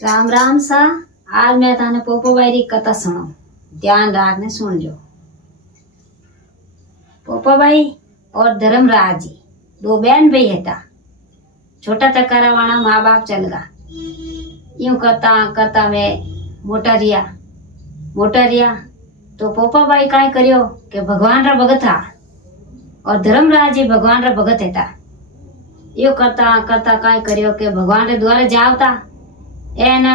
राम राम सा। आज मैं थाने पोपोबाई री कथा सुनो, ध्यान राखने सुन लो। पोपोबाई और धर्मराज जी दो बहन भाई था। छोटा तकारा वाला माँ बाप चल गया। यूं करता करता वे मोटा रिया तो पोपाबाई काय करियो के भगवान रा भगत था और धर्मराज जी भगवान रा भगत था। यूं करता करता काय करियो के भगवान रे द्वारे जावता एने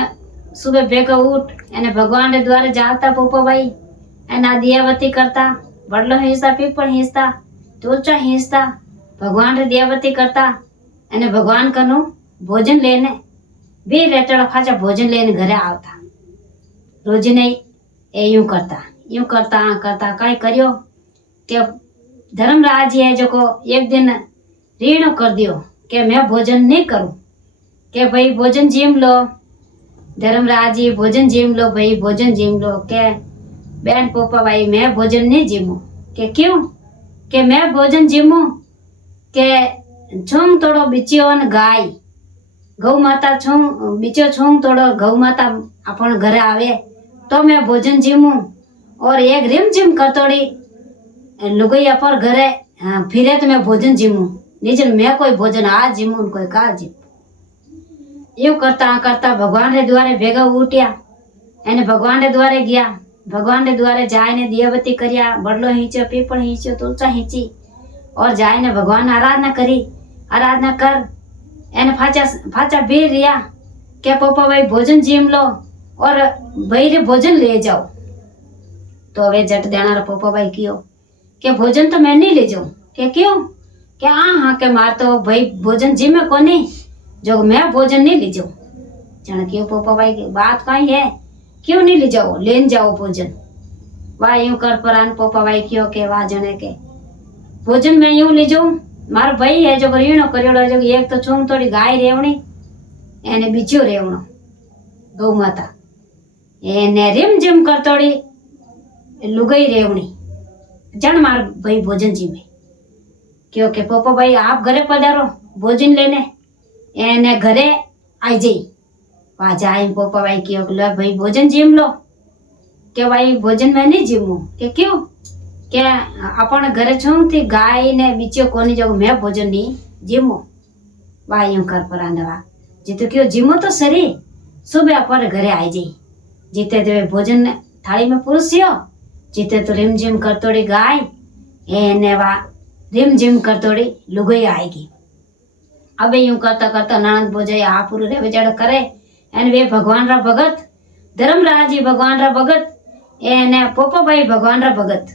सुबह भेगा उठ एने भगवान रे द्वारे जाता पोपाबाई एना दियावती करता बड़लो हिंसता पीपल हिंसता तुलचा हिंसता भगवान रे दियावती करता एने भगवान कनु भोजन लेने भी रेटड़ा फाचा भोजन लेने घरे आवता। रोज नहीं ए यूं करता करता काय करियो के धर्मराज जी है जो को एक दिन रीणो कर दियो के मैं भोजन नहीं करूं के भाई भोजन जीम लो। धर्मराज जी भोजन जीम लो भाई भोजन जीम लो के बेन पोपा भाई मैं भोजन नहीं जीमू के क्यों के मैं भोजन जीमू के छूंग तोड़ो बिचियो न गाय गौ माता छूंग बिचियो छूंग तोड़ो गौ माता अपन घरे आवे तो मैं भोजन जीमू और एक रिम जिम करतोड़ी लुगैया पर घरे फिरे तो मैं भोजन जीमू निजन मैं कोई भोजन आज जीमू कोई का जीमू। यूं करता करता भगवान रे द्वारे भेगा उठ्या एने भगवान रे द्वारे गया। भगवान रे द्वारे जाए ने दियावती करिया बड़लो हिंचो पीपल हिंचो तुलसा हिंची और जाए ने भगवान आराधना कर एने फाचा भी रिया के पोपा भाई भोजन जीम लो और भाई रे भोजन ले जाओ। तो वे जट देना पोपा भाई कियो के भोजन तो मैं नहीं ले जाऊं के क्यों के हाँ के मार तो भाई भोजन जिमे कोनी जो मैं भोजन नहीं ले जाऊं। जन क्यों पोपा भाई की बात कहीं है क्यों नहीं ले जाओ लेन जाओ भोजन। वाह यूं कर परान पोपा भाई क्यों के वाह जने के भोजन मैं यूं ले जाऊं मार भाई है जो रीणो करियोड़ो जो एक तो छूम थोड़ी गाय रेवणी एने बीजो रेवणो गौ माता एने रिम जिम करतोड़ी लुगई रेवणी जन मार भाई भोजन जी में क्योंकि पोपा भाई आप घरे पधारो भोजन लेने एने घरे आई जाई। वहां जाए पोपा भाई क्यों लो भाई भोजन जीम लो के भाई भोजन में नहीं जीमू के क्यों के अपन घरे छूं थी गाय ने बीचियो कोनी जो मैं भोजन नहीं जीमू। वाह यूं कर परांदवा जितो क्यों जीमो तो सरी सुबह अपन घरे आई जाई जीते तो भोजन थाली में पुरुषियो जीते तो रिम जिम करतोड़ी गाय एने वा रिम जिम करतोड़ी लुगई आएगी। अबे यूं करता करता ननद बोझे आप रे विजड़ करे एन वे भगवान रा भगत धर्मराज जी भगवान रा भगत एने पोपा भाई भगवान रा भगत।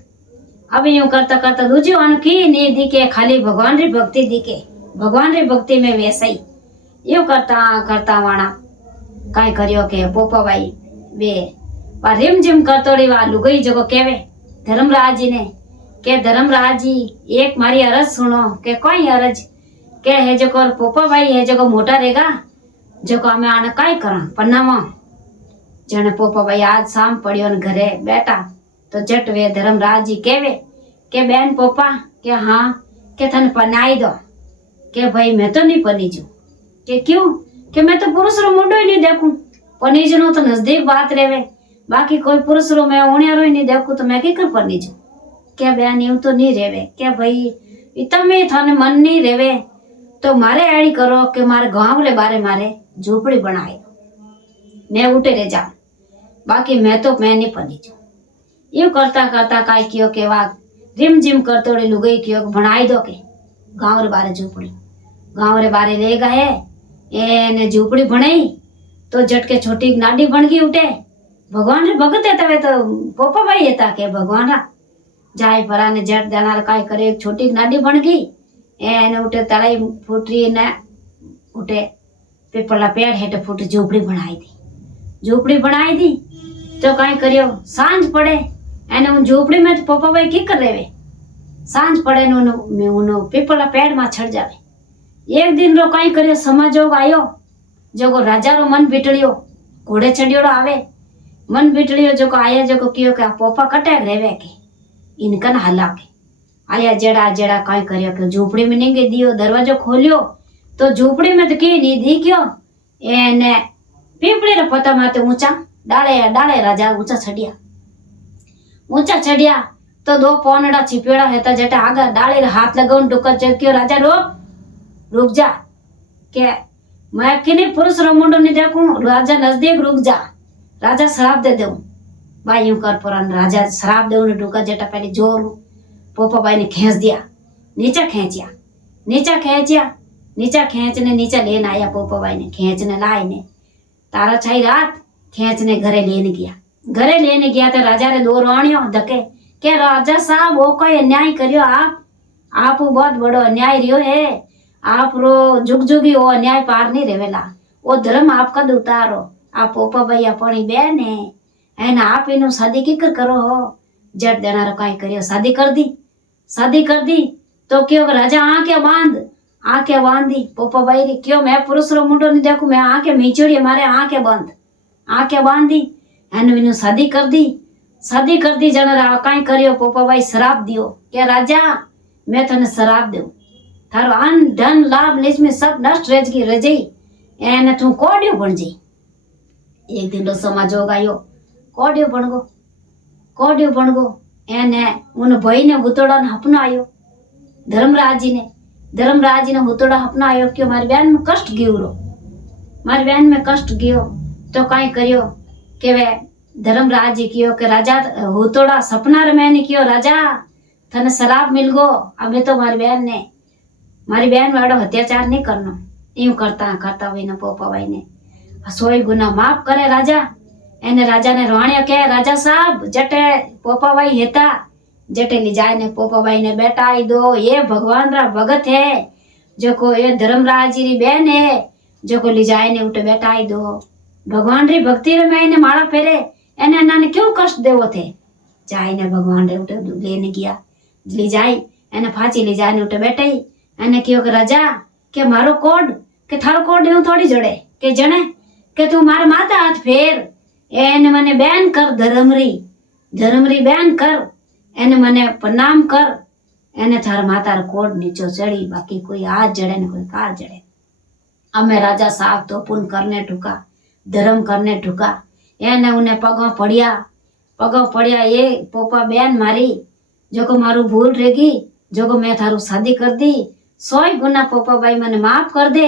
अब यूं करता करता दूजी अनकी नहीं दिखे खाली भगवान री भक्ति दिखे भगवान री भक्ति में वैसाई यूं करता करता वाणा काय करियो के पोपा भाई वे वा रिम जिम करतोड़ी वा लुगई जगो केवे धर्मराज जी ने के धर्मराज जी एक मारी अरज सुनो के कोई अरज के है जो पोपा भाई है जो मोटा रहेगा जो हमें आने काय करा पन्नामा जने पोपा भाई आज शाम पड़ियो न घरे बैठा तो जट वे धर्मराज जी केवे के बेन पोपा के हाँ के थन पनाई दो के भाई मैं तो नहीं पनीजू के क्यों के मैं तो पुरुष रो मुंडो ही नहीं देखूं पनीजनो तो नजदीक बात रेवे बाकी कोई पुरुष रो मैं उणियारो ही नहीं देखूं तो मैं की कर पनीजू के बेन यूं तो नहीं रेवे के भाई इतना में थाने मन नहीं रेवे तो मारे ऐडी करो के मारे गांव रे बारे मारे झोपड़ी बनाए मैं उठे रह जाऊं बाकी मैं नहीं पनीजू। यूं करता करता काय कियो के वा रिम जिम करतोड़ी लुगई कियो बनाई दो के गांव रे बारे झोपड़ी गांव रे बारे ले गए एने झोपड़ी बनाई तो झटके छोटी नाडी बन गई उठे भगवान रे भगत है तवे तो पोपा भाई है के भगवान जाय परा ने जट देनार काय करे एक छोटी नाडी बन गई एने उठे तलाई फूटरी ने उठे पीपला पेड़ हेठ फूट झोपड़ी बनाई दी तो काय करियो सांझ पड़े एने उन झोपड़ी में तो पोपा भाई की कर रहे सांझ पड़े ने उन पीपला पेड़ में छड़ जावे। एक दिन रो काय करियो समाजोग आयो जो राजा रो मन बिटड़ियो घोड़े चढ़ियोड़ो आवे मन बिटड़ियो जो आया जो कियो के पोपा कटे रेवे के इनकन हला के आया जड़ा काय करियो के झोपड़ी में नहीं दियो दरवाजो खोलियो तो झोपड़ी में तो की नहीं दी क्यों एने पीपड़ी रे पत्ता माते ऊंचा डाले डाले राजा ऊंचा चढ़िया तो दो पोनड़ा छिपेड़ा हेता जटे आगा डाले रे हाथ लगाउन डुकर चक्यो राजा रुक जा के मैं किने पुरुष रो मुंडो नहीं देखूं राजा नजदीक रुक जा राजा शराब दे दूं भाई यूं कर पुरान राजा शराब दे उन्हें डुकर जटा पहले जोर पोपा भाई ने खींच दिया नीचा खींचने नीचा लेने आया पोपा भाई ने खींचने लाए ने तारा छाई रात खींचने घरे लेने गया तो राजा रे दो राणियों धके के राजा साहब वो कोई अन्याय करियो आप बहुत बड़ो अन्याय रियो है आप रो जुग जुगी वो अन्याय पार नहीं रेवेला वो धर्म आपका उतारो आप पोपा भाई अपनी बहन है ना आप इनु शादी किकर करो हो जट देना रो काई करियो शादी कर दी तो क्यों राजा आंखें बांधी पोपा भाई री क्यों मैं पुरुष रो मुंडो नहीं देखू मैं आंखें मीचोड़ी मारे आंखें बांधी एनु इनु शादी कर दी जन काई करियो पोपा भाई शराब दियो क्या राजा मैं तने शराब देऊ थारो अन धन लाभ लिच में सब नष्ट रह जाई एने तू कोडियो बन जाई एक दिन रो समाजो गायो कोडियो बन गो एने उन भाई ने हुतोड़ा ने अपनो आयो धर्मराज जी ने हुतोड़ा अपना आयो क्यों मारी बहन में कष्ट गयो तो काई करियो के वे धर्मराज जी कियो के राजा हुतोड़ा सपना रे मैंने कियो राजा थने शराब मिल गो अबे तो मारी बहन वाड़ो अत्याचार नहीं करनो यूं करता हुई ना पोपा भाई ने सोई गुना माफ करे राजा एने राजा ने रोणियो के राजा साहब जटे पोपा भाई हेता जटे ली जाए ने पोपा भाई ने बेटा आई दो ये भगवान रा भगत है जो को ये धर्मराज जी री बहन है जो को ली जाए ने उठे बेटा आई दो भगवान री भक्ति रे मैं इन्हें माला फेरे एने नाने क्यों कष्ट देवो थे जाए ने भगवान रे उठे लेने गया ली जाए एने फांची ली जाए ने उठे बेटा ही एने क्यों के राजा के मारो कोड के थारो कोड यूं थोड़ी जड़े के जने के तू मारे माता हाथ फेर एने मने बैन कर धर्मरी बैन कर एने मने प्रणाम कर एने थार माता रो कोड नीचो चढ़ी बाकी कोई आज जड़े ने कोई कार जड़े अमे राजा साहब तो पुण्य करने ठुका धर्म करने ठुका एने उन्हें पगों पड़िया ये पोपा बहन मारी जो को मारू भूल रहेगी जो को मैं थारू शादी कर दी 100 गुना पोपा भाई मने माफ कर दे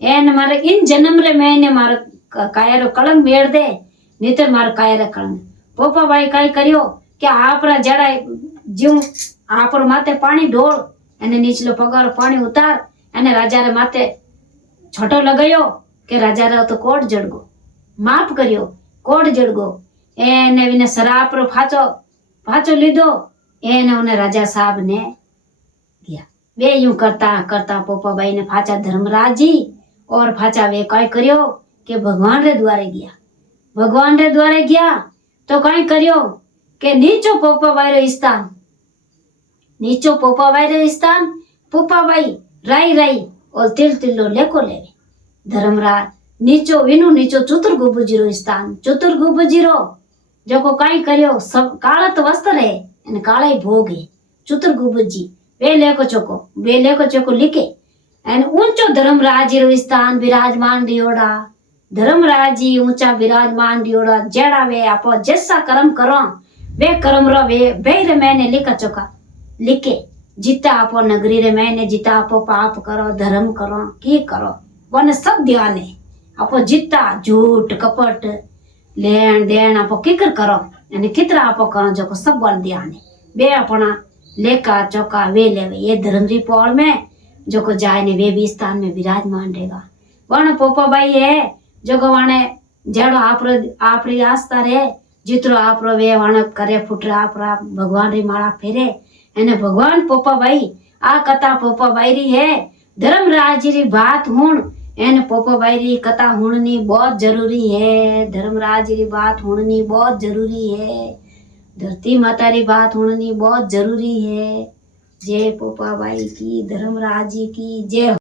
एने मारे इन जन्म रे मैंने मारो कायरो कलंक मेड़ दे नीतर मारो कायरो कलंक पोपा भाई काई करियो के आपरा जड़ा जीव आपरो माथे पानी ढोल एने नीचलो पगारो पानी उतार एने राजा रे माथे छोटो लगायो के राजा रे तो कोट जड़गो माफ करियो कोट जड़गो एने विने शराब रो फाचो लीधो एने उन्हें राजा साहब ने दिया वे यूं करता पोपा भाई ने फाचा धर्मराज जी और फाचा वे काई करियो के भगवान रे द्वारे गया तो काई करियो के नीचो पोपा भाई रे स्थान पोपा भाई राई और तिलो लेको लेवे धर्मराज नीचो चतुर्गुबजी रो स्थान जो को काई करियो सब कालत वस्त्र है एने काला ही भोग है चतुर्गुबजी वे लेको चोको लिखे एन ऊंचो धर्मराज जी रो स्थान विराजमान रियोड़ा धर्मराज जी ऊंचा विराजमान रियोड़ा जेड़ा वे आपो जैसा कर्म करो वे कर्म रो वे रे मैंने लिखे जिता आपो नगरी रे मैंने जिता आपो पाप करो धर्म करो की करो वन सब ध्यान है आपो जिता झूठ कपट लेन देन आपो किकर करो यानी कितना आपो करो जो को सब बल ध्यान है वे अपना लेका चौका वे लेवे ये धर्मरी पौड़ में जो को जाए ने वे भी स्थान में विराजमान रहेगा वन पोपा भाई है जो को वाने जेड़ो आपरी आस्था रे जितरो आपरो वे वाण करे फुटरा आपरा भगवान री माला फेरे एने भगवान पोपा भाई आ कथा पोपा भाई री है धर्मराज जी री बात हुण एने पोपा भाई री कथा हुणनी बहुत जरूरी है धर्मराज जी री बात हुणनी बहुत जरूरी है धरती माता री बात हुणनी बहुत जरूरी है जय पोपा भाई की धर्मराज जी की जय।